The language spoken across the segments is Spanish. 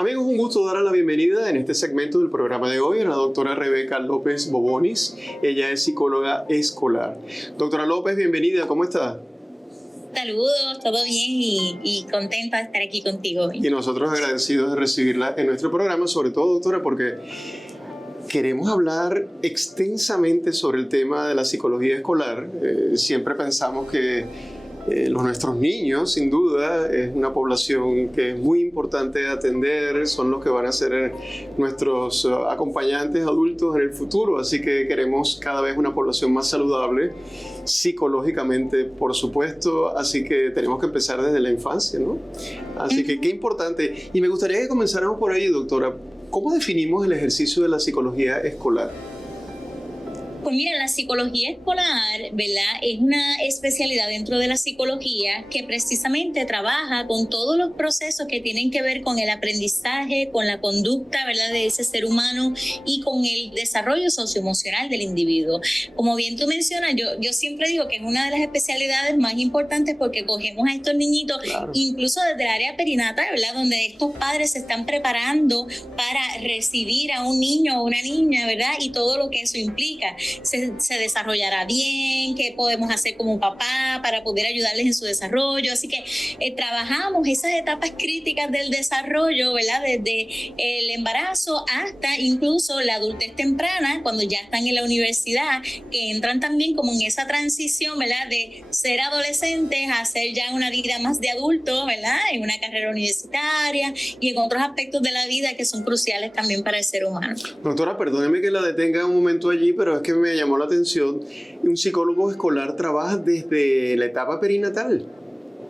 Amigos, un gusto dar la bienvenida en este segmento del programa de hoy a la doctora Rebeca López Bobonis. Ella es psicóloga escolar. Doctora López, bienvenida, ¿cómo está? Saludos, todo bien y contenta de estar aquí contigo hoy. Y nosotros agradecidos de recibirla en nuestro programa, sobre todo, doctora, porque queremos hablar extensamente sobre el tema de la psicología escolar. Siempre pensamos que nuestros niños, sin duda, es una población que es muy importante atender, son los que van a ser nuestros acompañantes adultos en el futuro, así que queremos cada vez una población más saludable, psicológicamente, por supuesto, así que tenemos que empezar desde la infancia, ¿no? Así que qué importante. Y me gustaría que comenzáramos por ahí, doctora. ¿Cómo definimos el ejercicio de la psicología escolar? Pues mira, la psicología escolar, ¿verdad? Es una especialidad dentro de la psicología que precisamente trabaja con todos los procesos que tienen que ver con el aprendizaje, con la conducta, ¿verdad?, de ese ser humano y con el desarrollo socioemocional del individuo. Como bien tú mencionas, yo siempre digo que es una de las especialidades más importantes porque cogemos a estos niñitos, claro, incluso desde el área perinatal, ¿verdad?, donde estos padres se están preparando para recibir a un niño o una niña, ¿verdad?, y todo lo que eso implica. Se desarrollará bien, qué podemos hacer como papá para poder ayudarles en su desarrollo. Así que trabajamos esas etapas críticas del desarrollo, ¿verdad? Desde el embarazo hasta incluso la adultez temprana, cuando ya están en la universidad, que entran también como en esa transición, ¿verdad?, de ser adolescentes a ser ya una vida más de adultos, ¿verdad?, en una carrera universitaria y en otros aspectos de la vida que son cruciales también para el ser humano. Doctora, perdóneme que la detenga un momento allí, pero es que me llamó la atención. Un psicólogo escolar trabaja desde la etapa perinatal.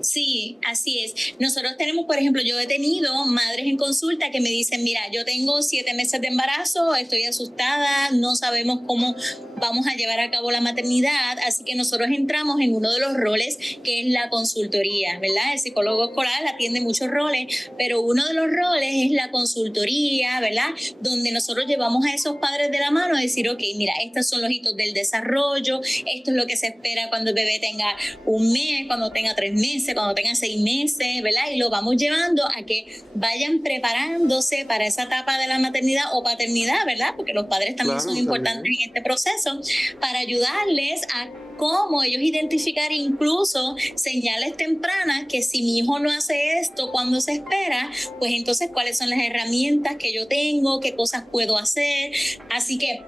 Sí, así es. Nosotros tenemos, por ejemplo, yo he tenido madres en consulta que me dicen, mira, yo tengo 7 meses de embarazo, estoy asustada, no sabemos cómo vamos a llevar a cabo la maternidad, así que nosotros entramos en uno de los roles que es la consultoría, ¿verdad? El psicólogo escolar atiende muchos roles, pero uno de los roles es la consultoría, ¿verdad?, donde nosotros llevamos a esos padres de la mano a decir, ok, mira, estos son los hitos del desarrollo, esto es lo que se espera cuando el bebé tenga 1 mes, cuando tenga 3 meses, cuando tengan 6 meses, ¿verdad? Y lo vamos llevando a que vayan preparándose para esa etapa de la maternidad o paternidad, ¿verdad? Porque los padres también son importantes en este proceso, para ayudarles a cómo ellos identificar incluso señales tempranas que si mi hijo no hace esto cuando se espera, pues entonces cuáles son las herramientas que yo tengo, qué cosas puedo hacer. Así que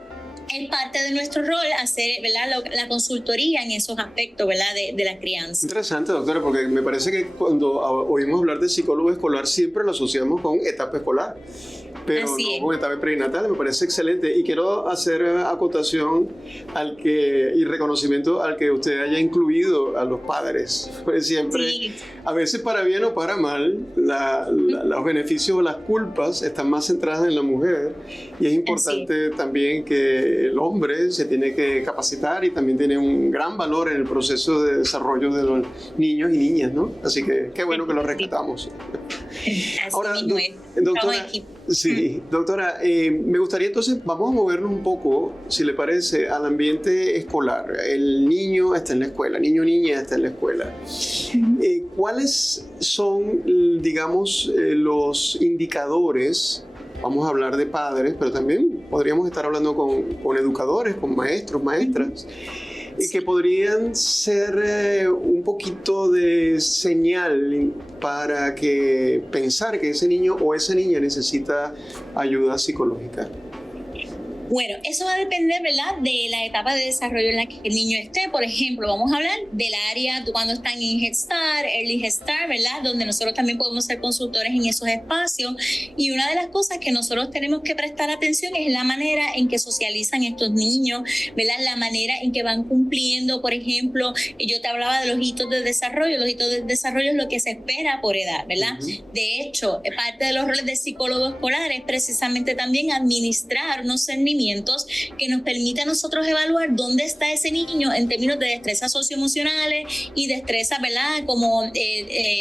es parte de nuestro rol hacer, ¿verdad?, la consultoría en esos aspectos, ¿verdad?, de la crianza. Interesante, doctora, porque me parece que cuando oímos hablar de psicólogo escolar siempre lo asociamos con etapa escolar, pero no con etapa perinatal. Me parece excelente y quiero hacer acotación y reconocimiento al que usted haya incluido a los padres, pues siempre, sí, a veces para bien o para mal, los beneficios o las culpas están más centradas en la mujer y es importante también que el hombre se tiene que capacitar y también tiene un gran valor en el proceso de desarrollo de los niños y niñas, ¿no? Así que qué bueno que lo rescatamos. Ahora, doctora, sí, doctora, me gustaría entonces, vamos a movernos un poco, si le parece, al ambiente escolar. El niño está en la escuela, niño o niña está en la escuela. ¿Cuáles son, digamos, los indicadores? Vamos a hablar de padres, pero también podríamos estar hablando con educadores, con maestros, maestras, que podrían ser un poquito de señal para pensar que ese niño o esa niña necesita ayuda psicológica. Bueno, eso va a depender, ¿verdad?, de la etapa de desarrollo en la que el niño esté. Por ejemplo, vamos a hablar del área cuando están en Head Start, Early Head Start, ¿verdad?, donde nosotros también podemos ser consultores en esos espacios. Y una de las cosas que nosotros tenemos que prestar atención es la manera en que socializan estos niños, ¿verdad?, la manera en que van cumpliendo. Por ejemplo, yo te hablaba de los hitos de desarrollo. Los hitos de desarrollo es lo que se espera por edad, ¿verdad? De hecho, parte de los roles de psicólogo escolar es precisamente también administrar unos cernimientos conocimientos que nos permite a nosotros evaluar dónde está ese niño en términos de destrezas socioemocionales y destrezas, ¿verdad? Como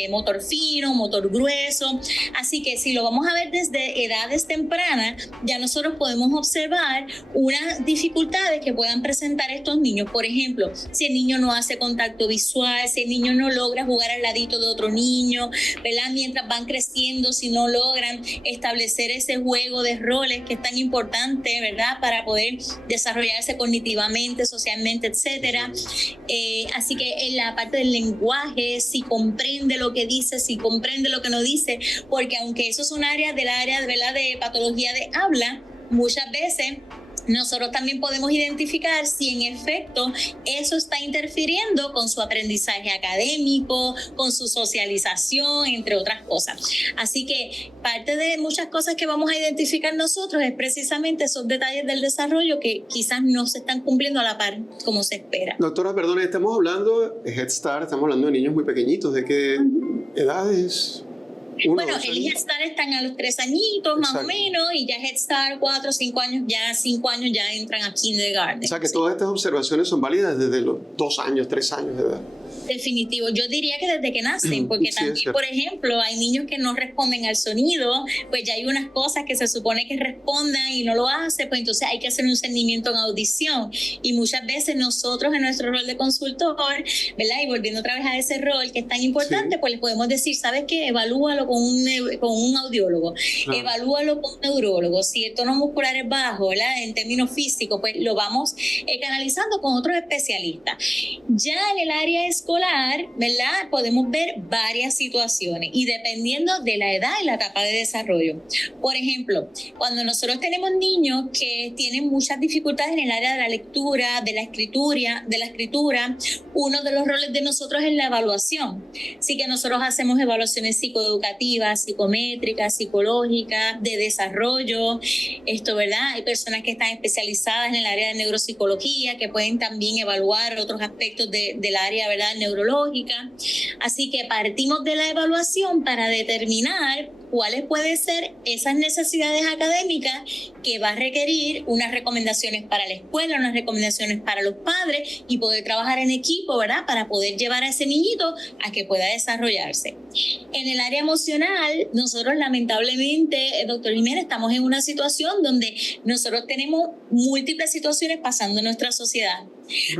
motor fino, motor grueso. Así que si lo vamos a ver desde edades tempranas, ya nosotros podemos observar unas dificultades que puedan presentar estos niños. Por ejemplo, si el niño no hace contacto visual, si el niño no logra jugar al ladito de otro niño, ¿verdad? Mientras van creciendo, si no logran establecer ese juego de roles que es tan importante, ¿verdad? Para poder desarrollarse cognitivamente, socialmente, etcétera. Así que en la parte del lenguaje, si comprende lo que dice, si comprende lo que no dice, porque aunque eso es un área ¿verdad? De patología de habla, muchas veces nosotros también podemos identificar si en efecto eso está interfiriendo con su aprendizaje académico, con su socialización, entre otras cosas. Así que parte de muchas cosas que vamos a identificar nosotros es precisamente esos detalles del desarrollo que quizás no se están cumpliendo a la par como se espera. Doctora, perdone, estamos hablando de Head Start, estamos hablando de niños muy pequeñitos. ¿De qué edades? Bueno, el Head Start están a los 3 añitos, más o menos, y ya Head Start 4 o 5 años, ya 5 años ya entran a kindergarten. O sea que todas estas observaciones son válidas desde los 2 años, 3 años de edad. Definitivo, yo diría que desde que nacen, porque también, por ejemplo, hay niños que no responden al sonido, pues ya hay unas cosas que se supone que respondan y no lo hace, pues entonces hay que hacer un cernimiento en audición. Y muchas veces nosotros en nuestro rol de consultor, ¿verdad? Y volviendo otra vez a ese rol que es tan importante, pues les podemos decir, ¿sabes qué? Evalúalo con un audiólogo, evalúalo con un neurólogo. Si el tono muscular es bajo, ¿verdad? En términos físicos, pues lo vamos canalizando con otros especialistas. Ya en el área escolar, ¿verdad? Podemos ver varias situaciones y dependiendo de la edad y la etapa de desarrollo. Por ejemplo, cuando nosotros tenemos niños que tienen muchas dificultades en el área de la lectura, de la escritura, uno de los roles de nosotros es la evaluación. Así que nosotros hacemos evaluaciones psicoeducativas, psicométricas, psicológicas, de desarrollo, ¿verdad? Hay personas que están especializadas en el área de neuropsicología que pueden también evaluar otros aspectos del área, ¿verdad? Neurológica. Así que partimos de la evaluación para determinar cuáles pueden ser esas necesidades académicas que va a requerir unas recomendaciones para la escuela, unas recomendaciones para los padres y poder trabajar en equipo, ¿verdad? Para poder llevar a ese niñito a que pueda desarrollarse. En el área emocional, nosotros lamentablemente, doctor Jiménez, estamos en una situación donde nosotros tenemos múltiples situaciones pasando en nuestra sociedad.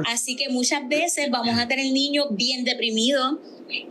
Así que muchas veces vamos a tener niños bien deprimidos,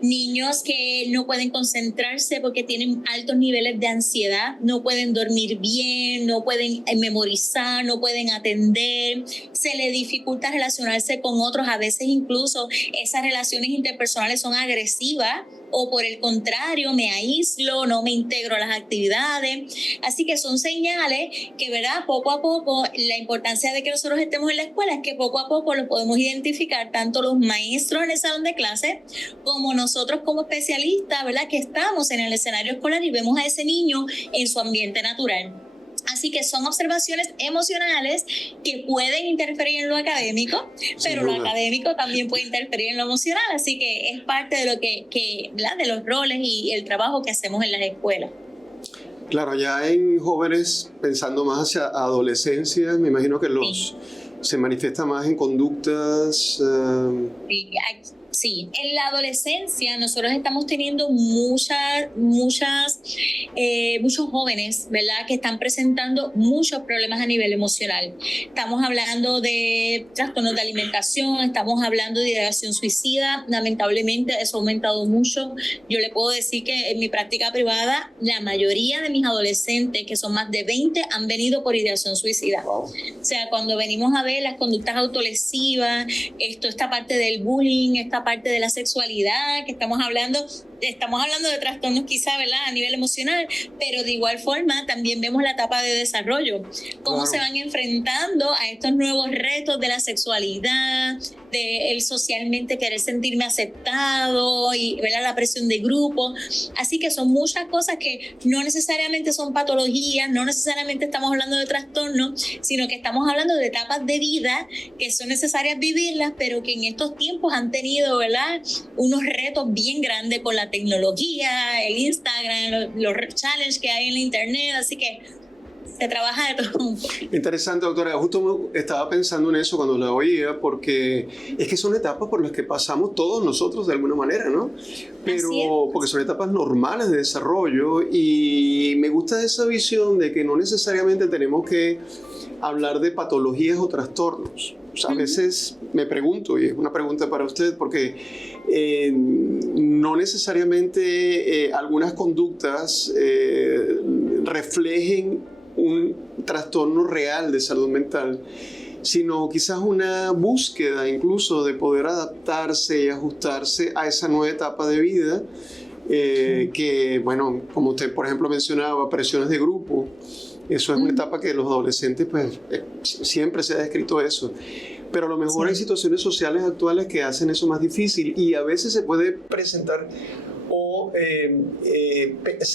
niños que no pueden concentrarse porque tienen altos niveles de ansiedad, no pueden dormir bien, no pueden memorizar, no pueden atender, se les dificulta relacionarse con otros, a veces incluso esas relaciones interpersonales son agresivas o por el contrario me aíslo, no me integro a las actividades. Así que son señales que, ¿verdad? Poco a poco, la importancia de que nosotros estemos en la escuela es que poco a poco lo podemos identificar tanto los maestros en el salón de clase como nosotros como especialistas, ¿verdad? Que estamos en el escenario escolar y vemos a ese niño en su ambiente natural. Así que son observaciones emocionales que pueden interferir en lo académico, pero lo académico también puede interferir en lo emocional. Así que es parte de lo que ¿verdad? De los roles y el trabajo que hacemos en las escuelas. Claro, ya en jóvenes, pensando más hacia adolescencia, me imagino que se manifiesta más en conductas... Sí, en la adolescencia nosotros estamos teniendo muchos jóvenes, ¿verdad? Que están presentando muchos problemas a nivel emocional. Estamos hablando de trastornos de alimentación, estamos hablando de ideación suicida. Lamentablemente eso ha aumentado mucho. Yo le puedo decir que en mi práctica privada la mayoría de mis adolescentes, que son más de 20, han venido por ideación suicida. Wow. O sea, cuando venimos a ver las conductas autolesivas, esta parte del bullying, esta parte de la sexualidad, que estamos hablando de trastornos quizá, ¿verdad? A nivel emocional, pero de igual forma también vemos la etapa de desarrollo, cómo se van enfrentando a estos nuevos retos de la sexualidad, de el socialmente querer sentirme aceptado y, ¿verdad? La presión de grupo. Así que son muchas cosas que no necesariamente son patologías, no necesariamente estamos hablando de trastornos, sino que estamos hablando de etapas de vida que son necesarias vivirlas, pero que en estos tiempos han tenido, ¿verdad? Unos retos bien grandes con la tecnología, el Instagram, los challenges que hay en la internet. Así que se trabaja de todo un poco. Interesante, doctora. Justo estaba pensando en eso cuando la oía, porque es que son etapas por las que pasamos todos nosotros de alguna manera, ¿no? Pero porque son etapas normales de desarrollo, y me gusta esa visión de que no necesariamente tenemos que hablar de patologías o trastornos. O sea, a veces me pregunto, y es una pregunta para usted, porque no necesariamente algunas conductas reflejen un trastorno real de salud mental, sino quizás una búsqueda incluso de poder adaptarse y ajustarse a esa nueva etapa de vida, que, bueno, como usted por ejemplo mencionaba, presiones de grupo. Eso es una etapa que los adolescentes, pues, siempre se ha descrito eso. Pero a lo mejor hay situaciones sociales actuales que hacen eso más difícil, y a veces se puede presentar o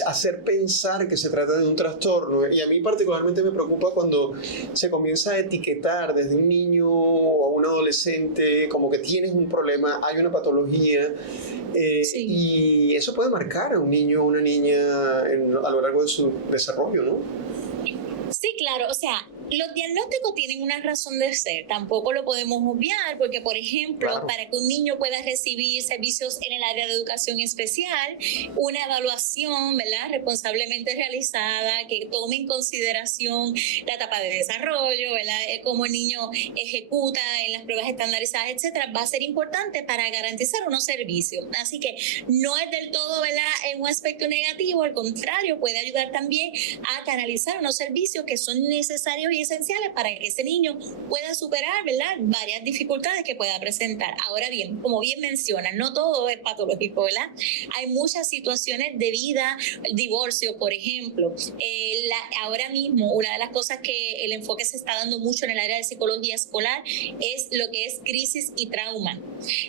hacer pensar que se trata de un trastorno. Y a mí particularmente me preocupa cuando se comienza a etiquetar desde un niño o un adolescente como que tienes un problema, hay una patología, y eso puede marcar a un niño o una niña a lo largo de su desarrollo, ¿no? Sí, claro, o sea, los diagnósticos tienen una razón de ser, tampoco lo podemos obviar, porque por ejemplo, para que un niño pueda recibir servicios en el área de educación especial, una evaluación, ¿verdad?, responsablemente realizada, que tome en consideración la etapa de desarrollo, ¿verdad?, cómo el niño ejecuta en las pruebas estandarizadas, etcétera, va a ser importante para garantizar unos servicios. Así que no es del todo, ¿verdad?, en un aspecto negativo, al contrario, puede ayudar también a canalizar unos servicios que son necesarios y esenciales para que ese niño pueda superar, ¿verdad?, varias dificultades que pueda presentar. Ahora bien, como bien mencionan, no todo es patológico, ¿verdad? Hay muchas situaciones de vida, el divorcio, por ejemplo. Ahora mismo, una de las cosas que el enfoque se está dando mucho en el área de psicología escolar es lo que es crisis y trauma,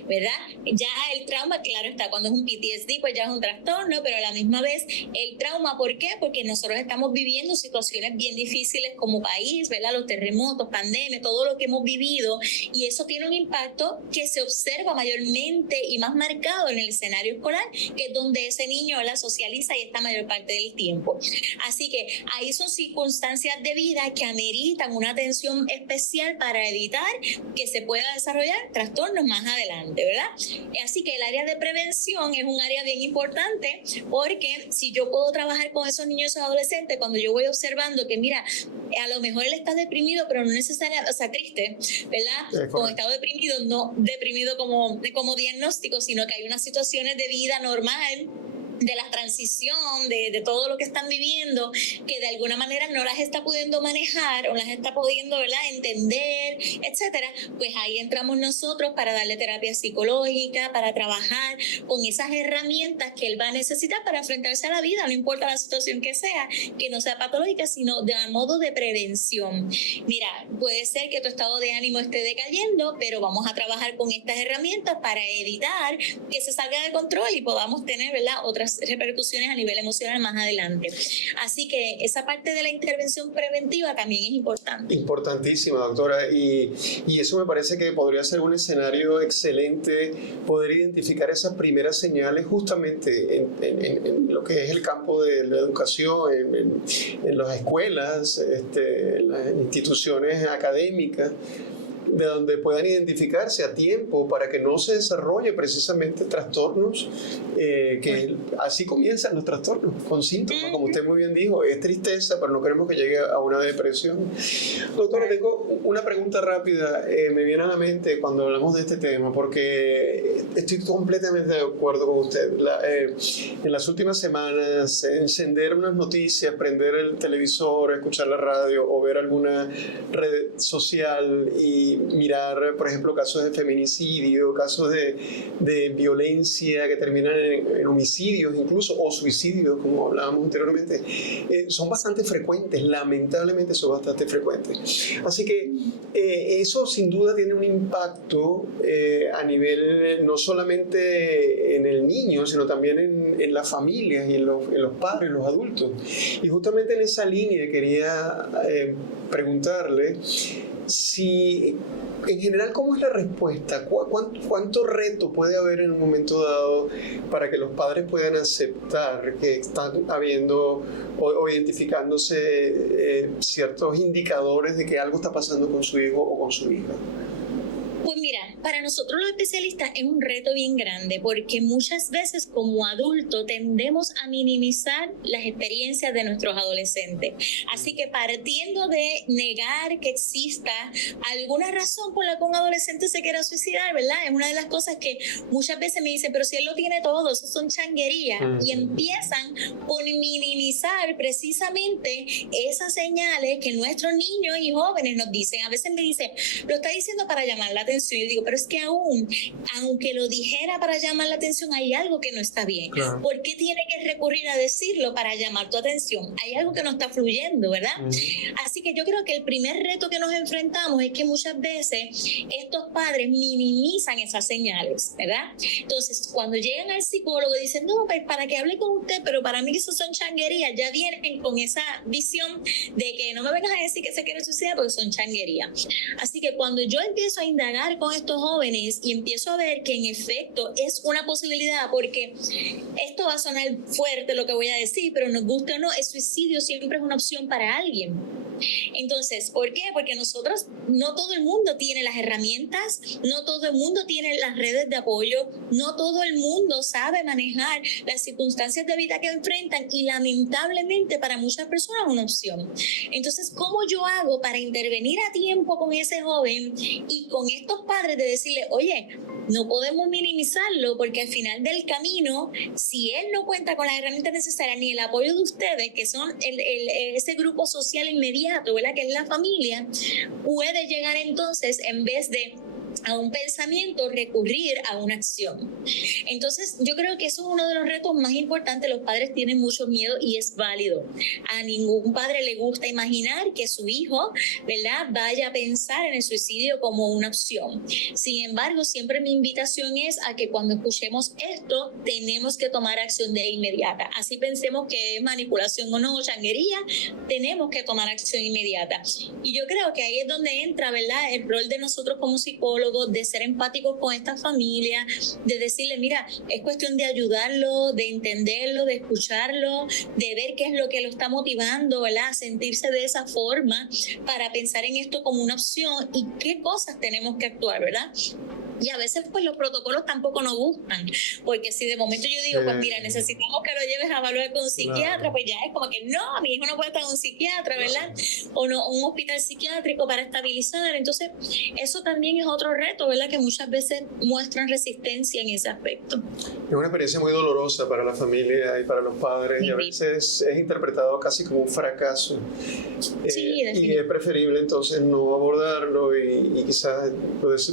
¿verdad? Ya el trauma, claro está, cuando es un PTSD, pues ya es un trastorno, pero a la misma vez el trauma, ¿por qué? Porque nosotros estamos viviendo situaciones bien difíciles como país, ¿verdad? Los terremotos, pandemia, todo lo que hemos vivido, y eso tiene un impacto que se observa mayormente y más marcado en el escenario escolar, que es donde ese niño, ¿verdad?, socializa y está mayor parte del tiempo. Así que ahí son circunstancias de vida que ameritan una atención especial para evitar que se pueda desarrollar trastornos más adelante, ¿verdad? Así que el área de prevención es un área bien importante, porque si yo puedo trabajar con esos niños y adolescentes, cuando yo voy observando que, mira, a lo mejor él está deprimido, pero no necesariamente, o sea, triste, ¿verdad? Con estado deprimido, no deprimido como diagnóstico, sino que hay unas situaciones de vida normal, de la transición, de todo lo que están viviendo, que de alguna manera no las está pudiendo manejar o las está pudiendo, ¿verdad?, entender, etcétera. Pues ahí entramos nosotros para darle terapia psicológica, para trabajar con esas herramientas que él va a necesitar para enfrentarse a la vida, no importa la situación que no sea patológica, sino de modo de prevención. Mira, puede ser que tu estado de ánimo esté decayendo, pero vamos a trabajar con estas herramientas para evitar que se salga de control y podamos tener, ¿verdad?, otras repercusiones a nivel emocional más adelante. Así que esa parte de la intervención preventiva también es importante. Importantísima, doctora, y eso me parece que podría ser un escenario excelente, poder identificar esas primeras señales justamente en lo que es el campo de la educación, en las escuelas, en las instituciones académicas, de donde puedan identificarse a tiempo para que no se desarrolle precisamente trastornos, que así comienzan los trastornos, con síntomas, como usted muy bien dijo, es tristeza, pero no queremos que llegue a una depresión. Doctora, tengo una pregunta rápida, me viene a la mente cuando hablamos de este tema, porque estoy completamente de acuerdo con usted. En las últimas semanas, encender unas noticias, prender el televisor, escuchar la radio o ver alguna red social y mirar, por ejemplo, casos de feminicidio, casos de violencia que terminan en homicidios incluso, o suicidios, como hablábamos anteriormente, son bastante frecuentes, lamentablemente son bastante frecuentes. Así que eso sin duda tiene un impacto a nivel no solamente en el niño, sino también en las familias y en los padres, los adultos. Y justamente en esa línea quería preguntarle, Si, en general, ¿cómo es la respuesta? ¿Cuánto reto puede haber en un momento dado para que los padres puedan aceptar que están habiendo o identificándose ciertos indicadores de que algo está pasando con su hijo o con su hija? Pues mira, para nosotros los especialistas es un reto bien grande porque muchas veces como adultos tendemos a minimizar las experiencias de nuestros adolescentes. Así que partiendo de negar que exista alguna razón por la que un adolescente se quiera suicidar, ¿verdad? Es una de las cosas que muchas veces me dicen, pero si él lo tiene todo, eso son changuerías. Y empiezan por minimizar precisamente esas señales que nuestros niños y jóvenes nos dicen. A veces me dicen, lo está diciendo para llamar la atención. Yo digo, pero es que aunque lo dijera para llamar la atención, hay algo que no está bien. Claro. ¿Por qué tiene que recurrir a decirlo para llamar tu atención? Hay algo que no está fluyendo, ¿verdad? Así que yo creo que el primer reto que nos enfrentamos es que muchas veces estos padres minimizan esas señales, ¿verdad? Entonces, cuando llegan al psicólogo dicen, no, pues para que hable con usted, pero para mí eso son changuerías. Ya vienen con esa visión de que no me vengas a decir que se quiere suicidar porque son changuerías. Así que cuando yo empiezo a indagar con estos jóvenes y empiezo a ver que en efecto es una posibilidad, porque esto va a sonar fuerte lo que voy a decir, pero nos guste o no, el suicidio siempre es una opción para alguien. Entonces, ¿por qué? Porque nosotros, no todo el mundo tiene las herramientas, no todo el mundo tiene las redes de apoyo, no todo el mundo sabe manejar las circunstancias de vida que enfrentan y lamentablemente para muchas personas es una opción. Entonces, ¿cómo yo hago para intervenir a tiempo con ese joven y con estos padres de decirle, oye, no podemos minimizarlo porque al final del camino, si él no cuenta con las herramientas necesarias ni el apoyo de ustedes, que son ese grupo social inmediato, ¿verdad? Que es la familia, puede llegar entonces, en vez de a un pensamiento, recurrir a una acción. Entonces, yo creo que eso es uno de los retos más importantes. Los padres tienen mucho miedo y es válido. A ningún padre le gusta imaginar que su hijo, ¿verdad?, vaya a pensar en el suicidio como una opción. Sin embargo, siempre mi invitación es a que cuando escuchemos esto, tenemos que tomar acción de inmediata. Así pensemos que es manipulación o no, changuería, tenemos que tomar acción inmediata. Y yo creo que ahí es donde entra, ¿verdad?, el rol de nosotros como psicólogos, de ser empáticos con esta familia, de decirle, mira, es cuestión de ayudarlo, de entenderlo, de escucharlo, de ver qué es lo que lo está motivando, ¿verdad?, a sentirse de esa forma, para pensar en esto como una opción y qué cosas tenemos que actuar, ¿verdad? Y a veces pues los protocolos tampoco nos gustan, porque si de momento yo digo, pues mira, necesitamos que lo lleves a evaluar con un psiquiatra, pues ya es como que no, mi hijo no puede estar en un psiquiatra, ¿verdad? O no, un hospital psiquiátrico para estabilizar. Entonces, eso también es otro reto, ¿verdad? Que muchas veces muestran resistencia en ese aspecto. Es una experiencia muy dolorosa para la familia y para los padres, y a veces es interpretado casi como un fracaso. Y es preferible entonces no abordarlo y quizás,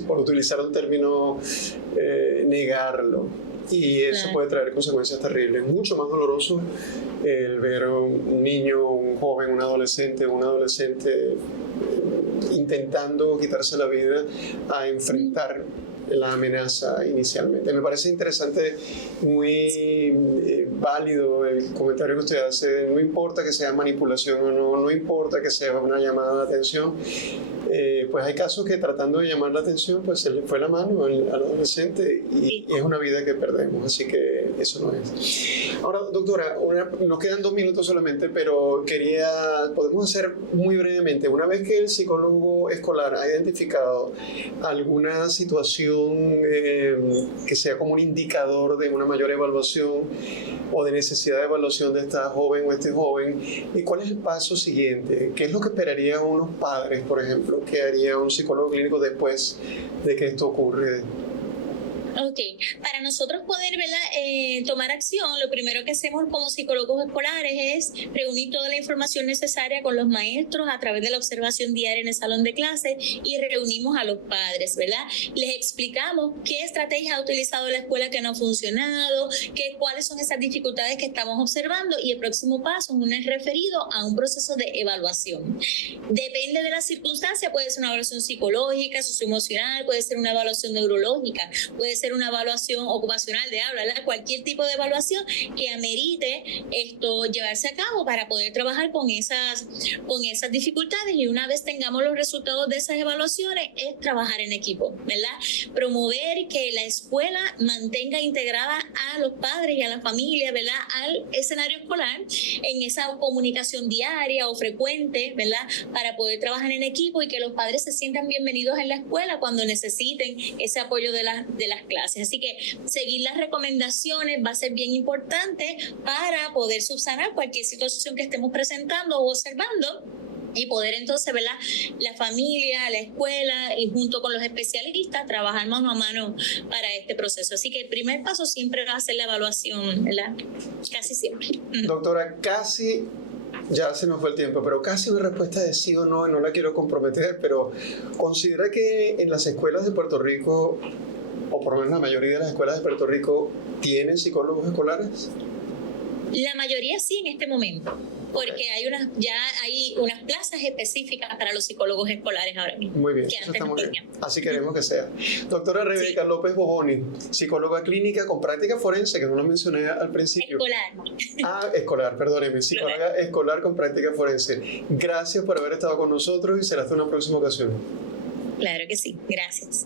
por utilizar un término, negarlo, y eso puede traer consecuencias terribles. Mucho más doloroso el ver a un niño, un joven, un adolescente intentando quitarse la vida a enfrentar la amenaza inicialmente. Me parece interesante, muy válido el comentario que usted hace. No importa que sea manipulación o no, no importa que sea una llamada de atención. Pues hay casos que tratando de llamar la atención, pues se le fue la mano al adolescente y es una vida que perdemos, así que eso no es. Ahora, doctora, nos quedan 2 minutos solamente, pero podemos hacer muy brevemente, una vez que el psicólogo escolar ha identificado alguna situación que sea como un indicador de una mayor evaluación o de necesidad de evaluación de esta joven o este joven, ¿y cuál es el paso siguiente? ¿Qué es lo que esperarían unos padres, por ejemplo? ¿Qué haría un psicólogo clínico después de que esto ocurre? Ok, para nosotros poder, ¿verdad?, tomar acción, lo primero que hacemos como psicólogos escolares es reunir toda la información necesaria con los maestros a través de la observación diaria en el salón de clase y reunimos a los padres, ¿verdad? Les explicamos qué estrategia ha utilizado la escuela que no ha funcionado, cuáles son esas dificultades que estamos observando, y el próximo paso es referido a un proceso de evaluación. Depende de la circunstancia, puede ser una evaluación psicológica, socioemocional, puede ser una evaluación neurológica, puede ser ser una evaluación ocupacional de habla, ¿verdad? Cualquier tipo de evaluación que amerite esto llevarse a cabo para poder trabajar con esas dificultades, y una vez tengamos los resultados de esas evaluaciones es trabajar en equipo, ¿verdad? Promover que la escuela mantenga integrada a los padres y a la familia, ¿verdad? Al escenario escolar en esa comunicación diaria o frecuente, ¿verdad? Para poder trabajar en equipo y que los padres se sientan bienvenidos en la escuela cuando necesiten ese apoyo de las clases. Así que seguir las recomendaciones va a ser bien importante para poder subsanar cualquier situación que estemos presentando o observando, y poder entonces, ¿verdad?, la familia, la escuela y junto con los especialistas trabajar mano a mano para este proceso. Así que el primer paso siempre va a ser la evaluación, ¿verdad? Casi siempre. Doctora, casi ya se nos fue el tiempo, pero casi una respuesta de sí o no, y no la quiero comprometer, pero ¿considera que en las escuelas de Puerto Rico, o por lo menos la mayoría de las escuelas de Puerto Rico, tienen psicólogos escolares? La mayoría sí en este momento, porque ya hay unas plazas específicas para los psicólogos escolares ahora mismo. Muy bien, eso está muy bien. Así queremos que sea. Doctora Rebeca López Boboni, psicóloga clínica con práctica forense, que no lo mencioné al principio. Escolar, perdóneme, psicóloga escolar con práctica forense. Gracias por haber estado con nosotros y será hasta una próxima ocasión. Claro que sí, gracias.